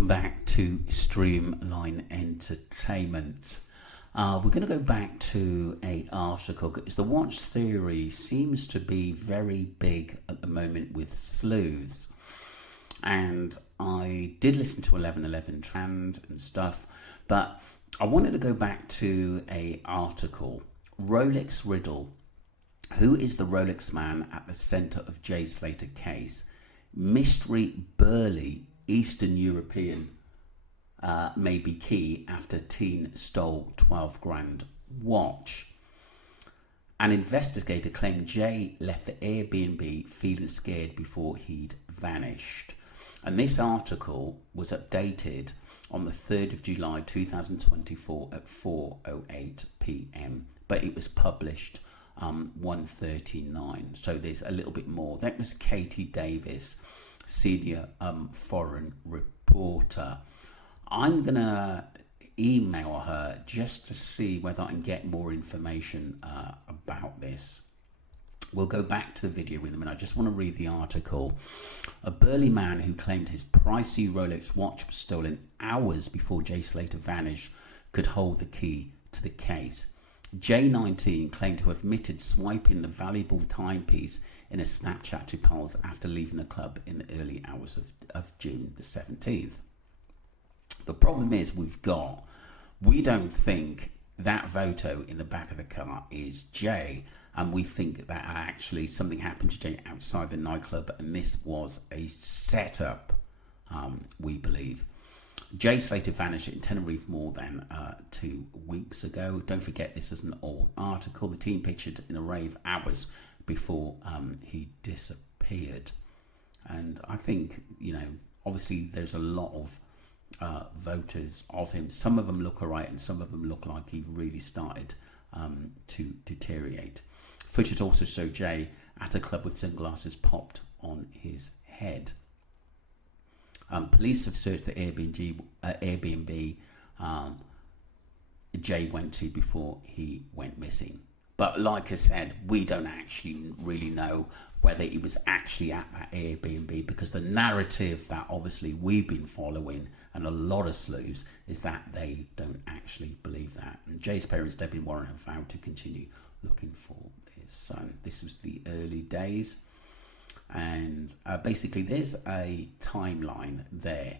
Welcome back to Streamline Entertainment. We're going to go back to an article because the watch theory seems to be very big at the moment with sleuths. And I did listen to 1111 Trend and stuff, but I wanted to go back to an article. Rolex riddle. Who is the Rolex man at the centre of Jay Slater case? Mystery burly Eastern European may be key after teen stole 12 grand watch. An investigator claimed Jay left the Airbnb feeling scared before he'd vanished. And this article was updated on the 3rd of July 2024 at 4:08 p.m. But it was published 1:39. So there's a little bit more. That was Katie Davis, senior foreign reporter. I'm gonna email her just to see whether I can get more information about this. We'll go back to the video with them, and I just want to read the article. A burly man who claimed his pricey Rolex watch was stolen hours before Jay Slater vanished could hold the key to the case. J19 claimed to have admitted swiping the valuable timepiece in a Snapchat to pals after leaving the club in the early hours of June the 17th. The problem is we don't think that photo in the back of the car is Jay, and we think that actually something happened to Jay outside the nightclub, and this was a setup, we believe. Jay Slater vanished in Tenerife more than 2 weeks ago. Don't forget, this is an old article. The teen pictured in a rave hours before he disappeared. And I think, obviously there's a lot of photos of him. Some of them look alright and some of them look like he really started to deteriorate. Footage also showed Jay at a club with sunglasses popped on his head. Police have searched the Airbnb Jay went to before he went missing. But like I said, we don't actually really know whether he was actually at that Airbnb, because the narrative that obviously we've been following and a lot of sleuths is that they don't actually believe that. And Jay's parents, Debbie and Warren, have vowed to continue looking for his son. This was the early days. And basically there's a timeline there.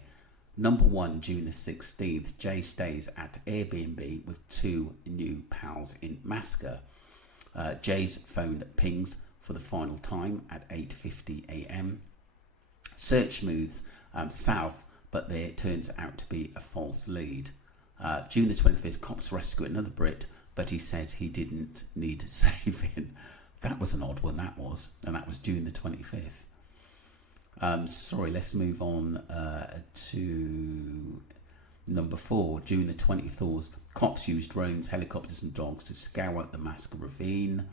Number 1, June the 16th, Jay stays at Airbnb with 2 new pals in Masca. Jay's phone pings for the final time at 8:50 a.m. Search moves south, but there turns out to be a false lead. June the 25th, cops rescue another Brit, but he said he didn't need saving. That was an odd one, that was. And that was June the 25th. Sorry, let's move on to number 4, June the 24th. Cops used drones, helicopters and dogs to scour out the Masca ravine.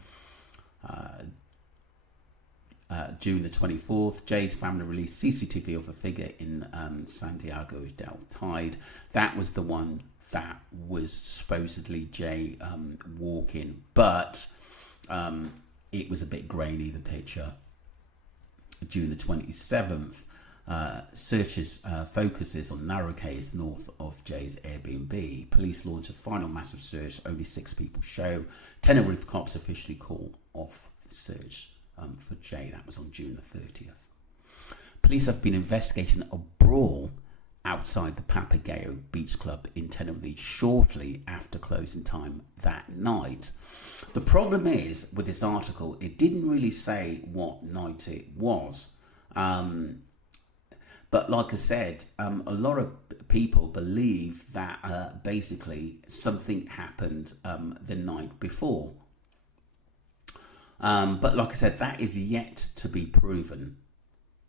June the 24th, Jay's family released CCTV of a figure in Santiago del Tide. That was the one that was supposedly Jay walking, but it was a bit grainy, the picture. June the 27th, searches focuses on narrow case north of Jay's Airbnb. Police launch a final massive search. Only 6 people show. Tenerife cops officially call off the search for Jay. That was on June the 30th. Police have been investigating a brawl outside the Papagayo Beach Club in Tenerife shortly after closing time that night. The problem is, with this article, it didn't really say what night it was. But like I said, a lot of people believe that basically something happened the night before. But like I said, that is yet to be proven.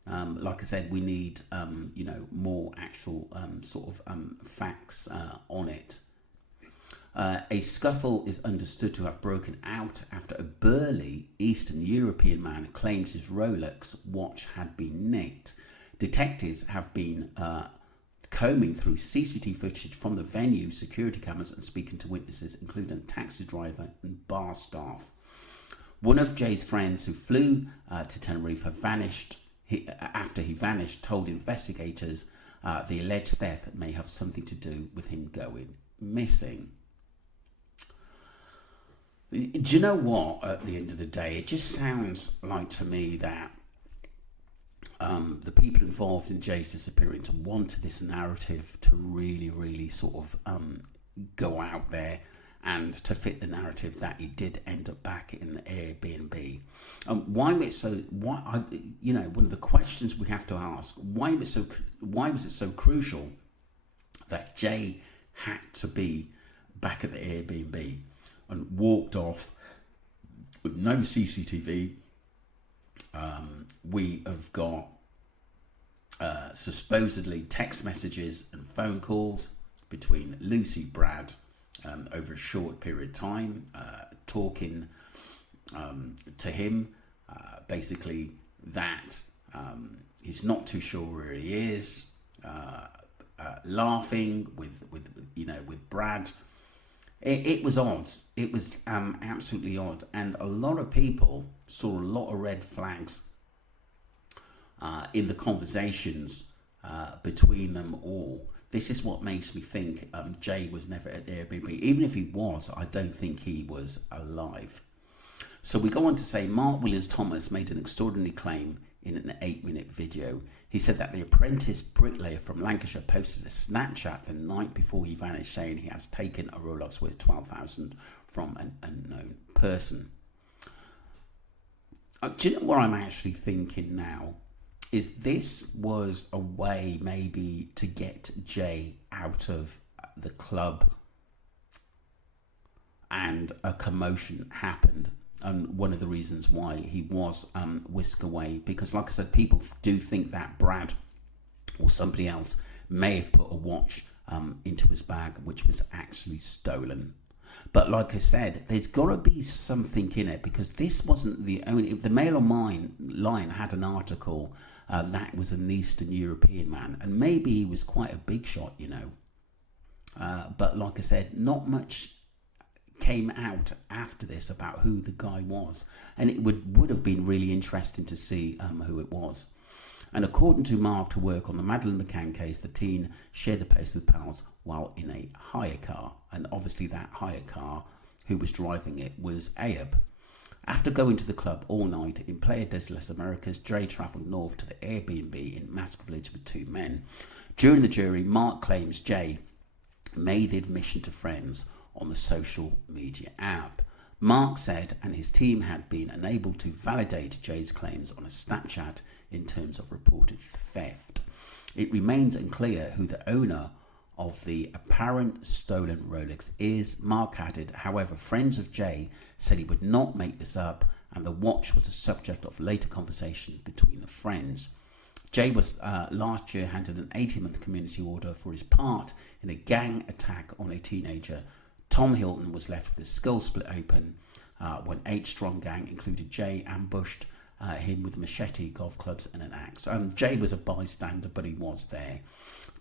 Like I said, we need, more actual facts on it. A scuffle is understood to have broken out after a burly Eastern European man claims his Rolex watch had been nicked. Detectives have been combing through CCTV footage from the venue, security cameras, and speaking to witnesses, including a taxi driver and bar staff. One of Jay's friends who flew to Tenerife had vanished. After he vanished, told investigators the alleged theft may have something to do with him going missing. Do you know what? At the end of the day, it just sounds like to me that the people involved in Jay's disappearance wanted this narrative to really, really sort of go out there, and to fit the narrative that he did end up back in the Airbnb. Why was it so? One of the questions we have to ask: why was it so crucial that Jay had to be back at the Airbnb and walked off with no CCTV? We have got supposedly text messages and phone calls between Lucy Brad over a short period of time, talking to him, basically that he's not too sure where he is, laughing with Brad. It was odd. It was absolutely odd, and a lot of people saw a lot of red flags in the conversations between them all. This is what makes me think Jay was never at the Airbnb. Even if he was, I don't think he was alive. So we go on to say Mark Williams-Thomas made an extraordinary claim in an 8-minute video. He said that the apprentice bricklayer from Lancashire posted a Snapchat the night before he vanished, saying he has taken a Rolex worth $12,000 from an unknown person. Do you know what I'm actually thinking now? Is this was a way maybe to get Jay out of the club, and a commotion happened, and one of the reasons why he was whisked away, because like I said, people do think that Brad or somebody else may have put a watch into his bag, which was actually stolen. But like I said, there's got to be something in it, because this wasn't the only. The Mail Online had an article that was an Eastern European man, and maybe he was quite a big shot, but like I said, not much came out after this about who the guy was, and it would have been really interesting to see who it was. And according to Mark, to work on the Madeleine McCann case, the teen shared the post with pals while in a hire car, and obviously that hire car, who was driving it, was Ayub. After going to the club all night in Playa de las Americas, Jay travelled north to the Airbnb in Mask Village with 2 men. During the jury, Mark claims Jay made the admission to friends on the social media app. Mark said and his team had been unable to validate Jay's claims on a Snapchat in terms of reported theft. It remains unclear who the owner of the apparent stolen Rolex is, Mark added. However, friends of Jay said he would not make this up, and the watch was a subject of later conversation between the friends. Jay was last year handed an 18-month community order for his part in a gang attack on a teenager. Tom Hilton was left with his skull split open when 8-strong gang, including Jay, ambushed him with a machete, golf clubs and an axe. Jay was a bystander, but he was there.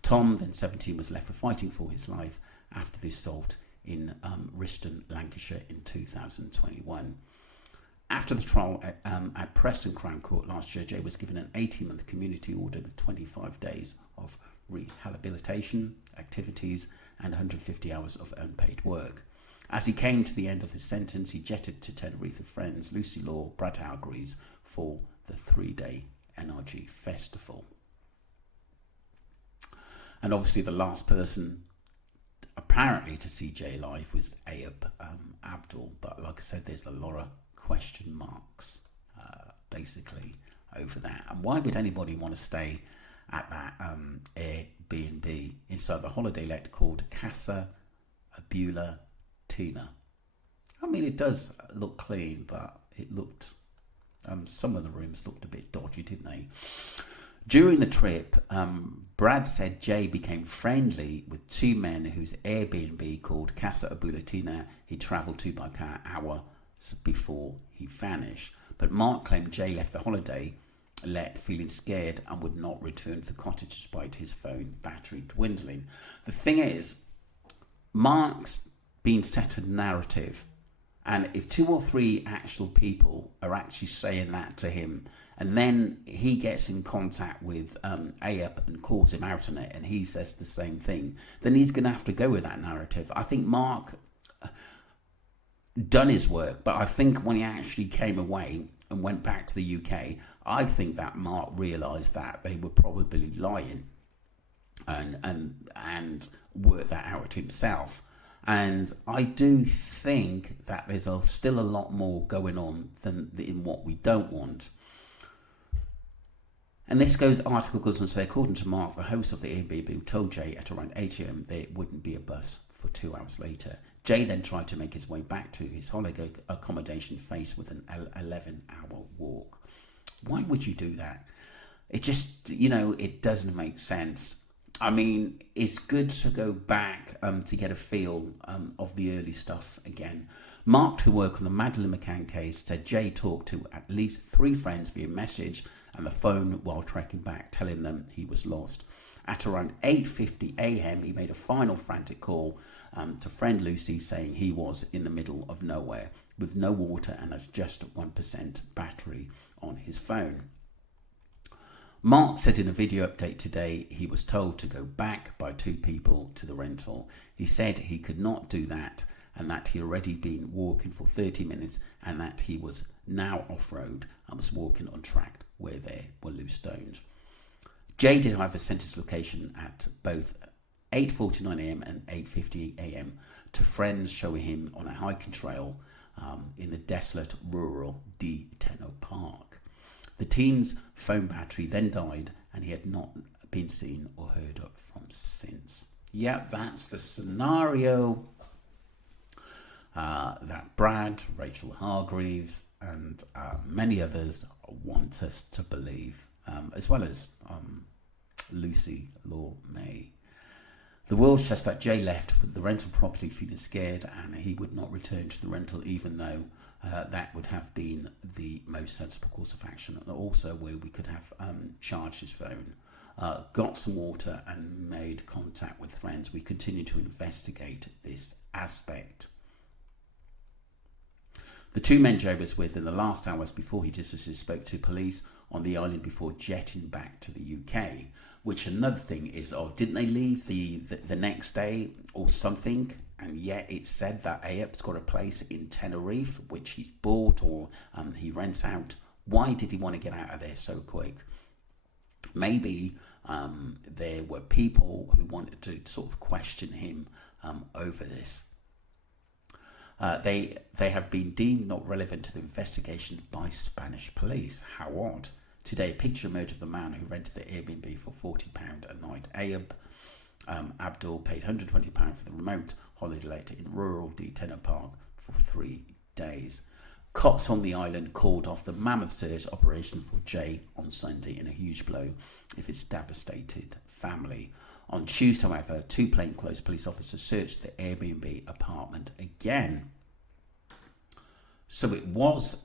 Tom, then 17, was left for fighting for his life after the assault in Riston, Lancashire in 2021. After the trial at Preston Crown Court last year, Jay was given an 18-month community order with 25 days of rehabilitation activities and 150 hours of unpaid work. As he came to the end of his sentence, he jetted to Tenerife with friends Lucy Law, Brad Hargreaves for the 3-day NRG festival. And obviously the last person apparently to see Jay live was Ayub Abdul, but like I said, there's a lot of question marks basically over that. And why would anybody want to stay at that Airbnb inside the holiday let called Casa Abula Tina? I mean, it does look clean, but it looked some of the rooms looked a bit dodgy, didn't they? During the trip, Brad said Jay became friendly with 2 men whose Airbnb called Casa Abulatina he travelled to by car hours before he vanished. But Mark claimed Jay left the holiday let feeling scared and would not return to the cottage despite his phone battery dwindling. The thing is, Mark's been set a narrative, And if 2 or 3 actual people are actually saying that to him, and then he gets in contact with Ayup and calls him out on it, and he says the same thing, then he's going to have to go with that narrative. I think Mark done his work, but I think when he actually came away and went back to the UK, I think that Mark realised that they were probably lying, and worked that out himself. And I do think that there's still a lot more going on than in what we don't want. And this article goes on to say, according to Mark, the host of the Airbnb, who told Jay at around 8 a.m. there wouldn't be a bus for 2 hours later. Jay then tried to make his way back to his holiday accommodation faced with an 11-hour walk. Why would you do that? It just, it doesn't make sense. I mean, it's good to go back to get a feel of the early stuff again. Mark, who worked on the Madeleine McCann case, said Jay talked to at least 3 friends via message and the phone while trekking back, telling them he was lost. At around 8:50 a.m, he made a final frantic call to friend Lucy, saying he was in the middle of nowhere with no water and has just 1% battery on his phone. Mark said in a video update today he was told to go back by 2 people to the rental. He said he could not do that and that he already been walking for 30 minutes and that he was now off-road and was walking on track where there were loose stones. Jay did, however, sent his location at both 8:49 a.m. and 8:50 a.m. to friends, showing him on a hiking trail in the desolate rural D. Tenno Park. The teen's phone battery then died and he had not been seen or heard of from since. Yep, that's the scenario that Brad, Rachel Hargreaves and many others want us to believe, as well as Lucy Law May. The world says that Jay left with the rental property feeling scared and he would not return to the rental, even though that would have been the most sensible course of action, and also where we could have charged his phone, got some water and made contact with friends. We continue to investigate this aspect. The 2 men Jay was with in the last hours before he disappeared spoke to police on the island before jetting back to the UK, which another thing is, didn't they leave the next day or something? And yet it said that Ayup's got a place in Tenerife, which he's bought or he rents out. Why did he want to get out of there so quick? Maybe there were people who wanted to sort of question him over this. They have been deemed not relevant to the investigation by Spanish police. How odd. Today, a picture emerged of the man who rented the Airbnb for £40 a night. Ayub Abdul paid £120 for the remote holiday let in rural D. Tenno Park for 3 days. Cops on the island called off the mammoth search operation for Jay on Sunday in a huge blow of its devastated family. On Tuesday, however, 2 plainclothes police officers searched the Airbnb apartment again. So it was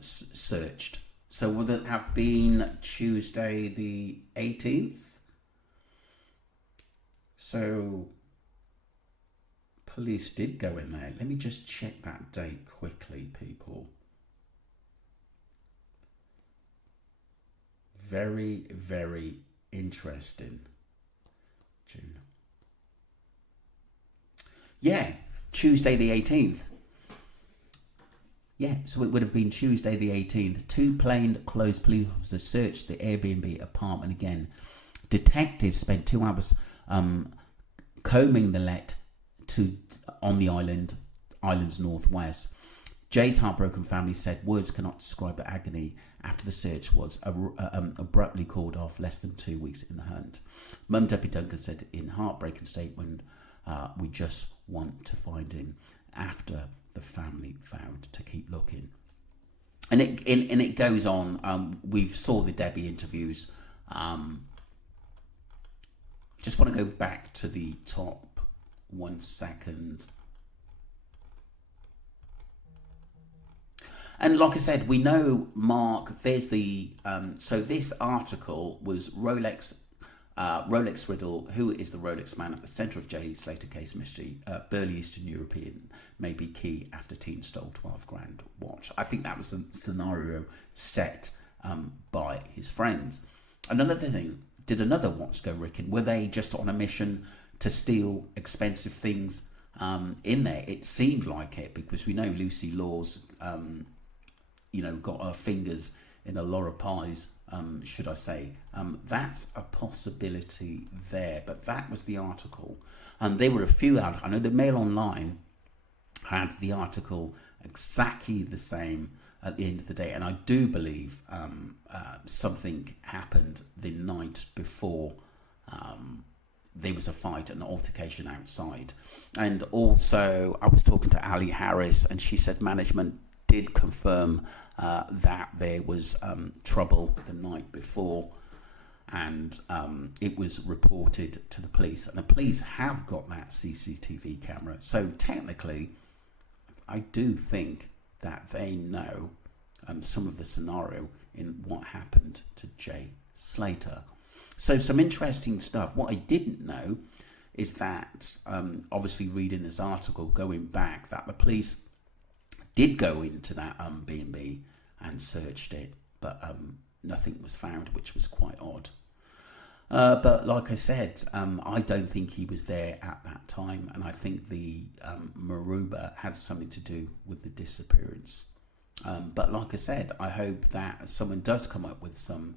searched. So would it have been Tuesday the 18th? So police did go in there. Let me just check that date quickly, people. Very, very interesting. June. Yeah, Tuesday the 18th. Yeah, so it would have been Tuesday the 18th. 2 plainclothes police officers searched the Airbnb apartment again. Detectives spent 2 hours combing the let on the island's northwest. Jay's heartbroken family said words cannot describe the agony after the search was abruptly called off less than 2 weeks in the hunt. Mum Debbie Duncan said in heartbreaking statement, "We just want to find him," after the family vowed to keep looking. And it goes on. We saw the Debbie interviews. Just want to go back to the top 1 second. And like I said, we know Mark, there's the, so this article was Rolex Rolex riddle: who is the Rolex man at the centre of Jay Slater case mystery? Burly Eastern European, maybe key after teen stole 12 grand watch. I think that was a scenario set by his friends. And another thing, did another watch go Rickin? Were they just on a mission to steal expensive things in there? It seemed like it, because we know Lucy Law's, got her fingers in a lot of pies, should I say. That's a possibility there, but that was the article. And there were a few out. I know the Mail Online had the article exactly the same at the end of the day, and I do believe something happened the night before. There was a fight, an altercation outside. And also I was talking to Ali Harris, and she said management did confirm that there was trouble the night before, and it was reported to the police, and the police have got that CCTV camera. So technically, I do think that they know some of the scenario in what happened to Jay Slater. So some interesting stuff. What I didn't know is that, obviously reading this article, going back, that the police did go into that B&B and searched it, but nothing was found, which was quite odd. But like I said, I don't think he was there at that time, and I think the Maruba had something to do with the disappearance. But like I said, I hope that someone does come up with some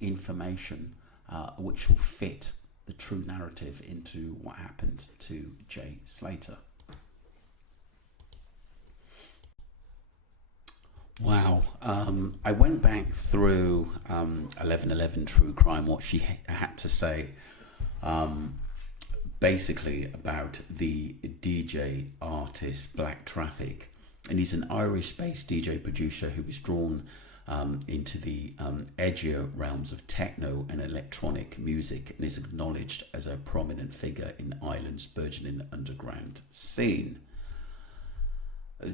information which will fit the true narrative into what happened to Jay Slater. Wow. I went back through 1111 True Crime, what she had to say basically about the DJ artist Black Traffic. And he's an Irish-based DJ producer who was drawn into the edgier realms of techno and electronic music, and is acknowledged as a prominent figure in Ireland's burgeoning underground scene.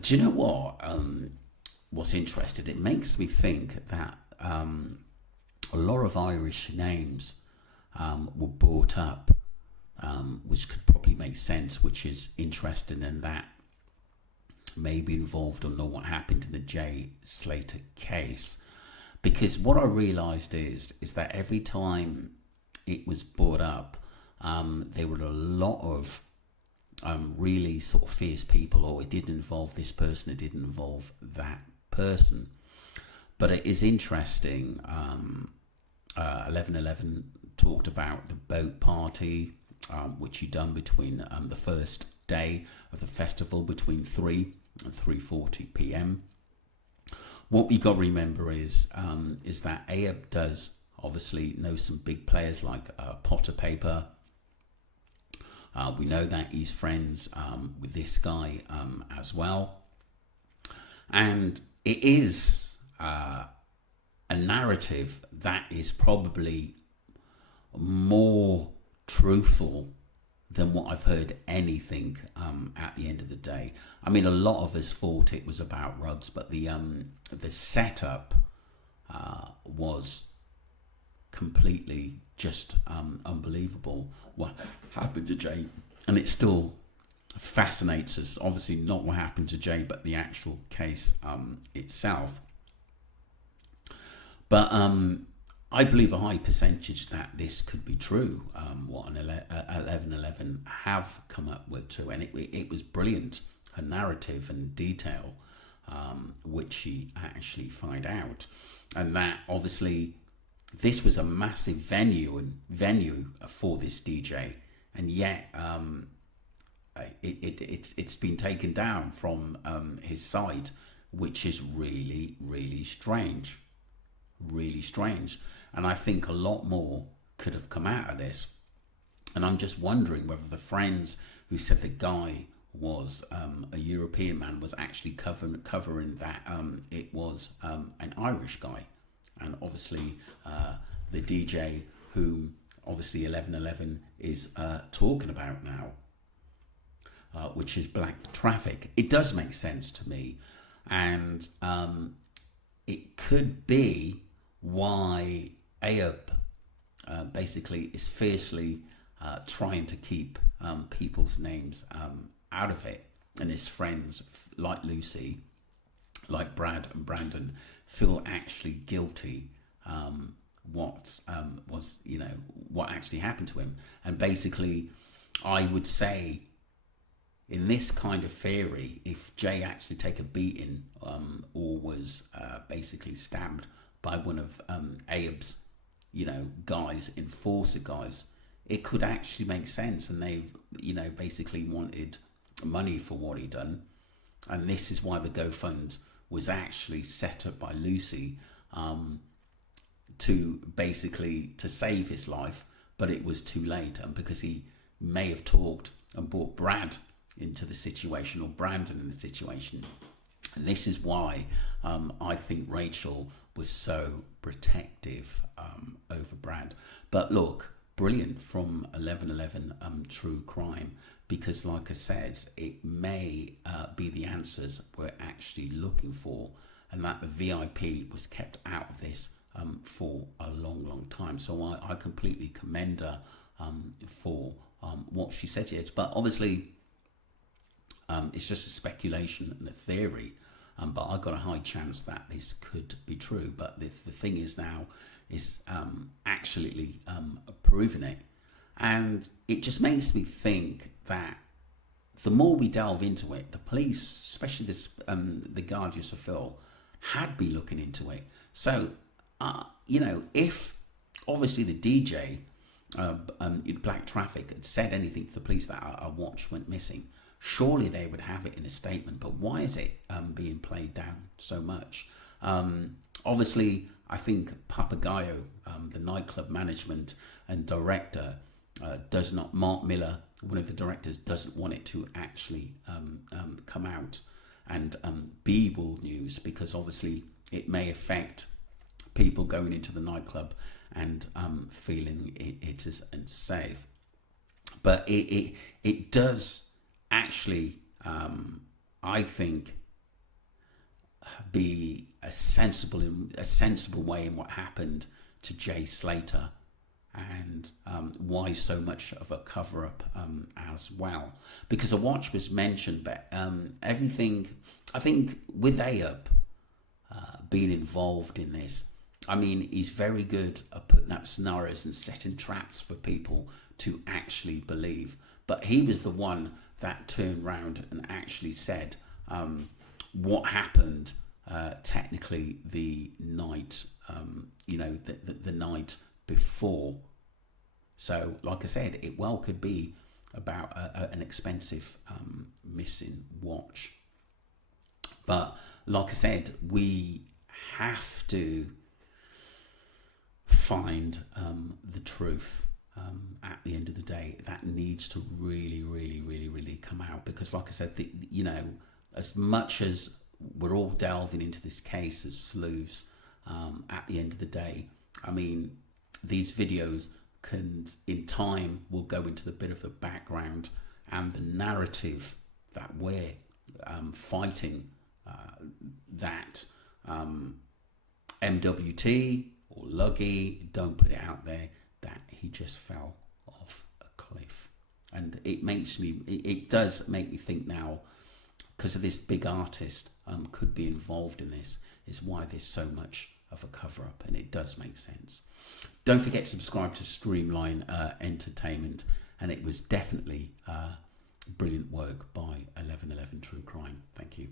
Do you know what? What's interesting, it makes me think that a lot of Irish names were brought up, which could probably make sense, which is interesting, and that may be involved or know what happened in the Jay Slater case. Because what I realised is that every time it was brought up, there were a lot of really sort of fierce people, or it didn't involve this person, it didn't involve that person. But it is interesting. 1111 talked about the boat party, which he done between the first day of the festival, between 3 and 3:40 p.m. What we got to remember is that Ayub does obviously know some big players like Potter Paper. We know that he's friends with this guy as well. And it is a narrative that is probably more truthful than what I've heard anything at the end of the day. I mean, a lot of us thought it was about Ruggs, but the setup was completely just unbelievable what happened to Jay, and it still fascinates us. Obviously not what happened to Jay, but the actual case itself. But I believe a high percentage that this could be true, what an 1111 have come up with too, and it was brilliant, her narrative and detail, which she actually find out, and that obviously this was a massive venue for this DJ, and yet it's been taken down from his site, which is really, really strange. Really strange. And I think a lot more could have come out of this. And I'm just wondering whether the friends who said the guy was a European man was actually covering that it was an Irish guy. And obviously the DJ whom obviously 1111 is talking about now, which is Black Traffic. It does make sense to me. And it could be why Ayub basically is fiercely trying to keep people's names out of it, and his friends like Lucy, like Brad and Brandon, feel actually guilty what was, you know, what actually happened to him. And basically, I would say, in this kind of theory, if Jay actually take a beating or was basically stabbed by one of Abe's, you know, guys, enforcer guys, it could actually make sense. And they've, you know, basically wanted money for what he done. And this is why the GoFund was actually set up by Lucy to basically to save his life, but it was too late. And because he may have talked and brought Brad into the situation, or Brandon in the situation. And this is why I think Rachel was so protective over Brad. But look, brilliant from 1111 True Crime, because like I said, it may be the answers we're actually looking for, and that the VIP was kept out of this for a long time. So I completely commend her for what she said here. But obviously, it's just a speculation and a theory, but I've got a high chance that this could be true. But the thing is now is actually proving it, and it just makes me think that the more we delve into it, the police, especially this the Guardians of Phil, had been looking into it. So you know, if obviously the DJ Black Traffic had said anything to the police that a watch went missing, surely they would have it in a statement. But why is it being played down so much? Obviously, I think Papagayo, the nightclub management and director, does not, Mark Miller, one of the directors, doesn't want it to actually come out and be world news, because obviously it may affect people going into the nightclub and feeling it is unsafe. But it does actually, I think, be a sensible way in what happened to Jay Slater, and why so much of a cover-up as well. Because a watch was mentioned, but everything, I think, with Ayub being involved in this, I mean, he's very good at putting up scenarios and setting traps for people to actually believe. But he was the one that turned round and actually said what happened technically the night, you know, the night before. So, like I said, it well could be about an expensive missing watch. But like I said, we have to find the truth at the end of the day. That needs to really come out, because like I said, you know, as much as we're all delving into this case as sleuths, at the end of the day, I mean, these videos can, in time, will go into the bit of the background and the narrative that we're fighting, that MWT or Luggy, don't put it out there that he just fell off a cliff. And it makes me, it does make me think now, because of this big artist could be involved in this, is why there's so much of a cover-up, and it does make sense. Don't forget to subscribe to Streamline Entertainment, and it was definitely brilliant work by 1111 True Crime. Thank you.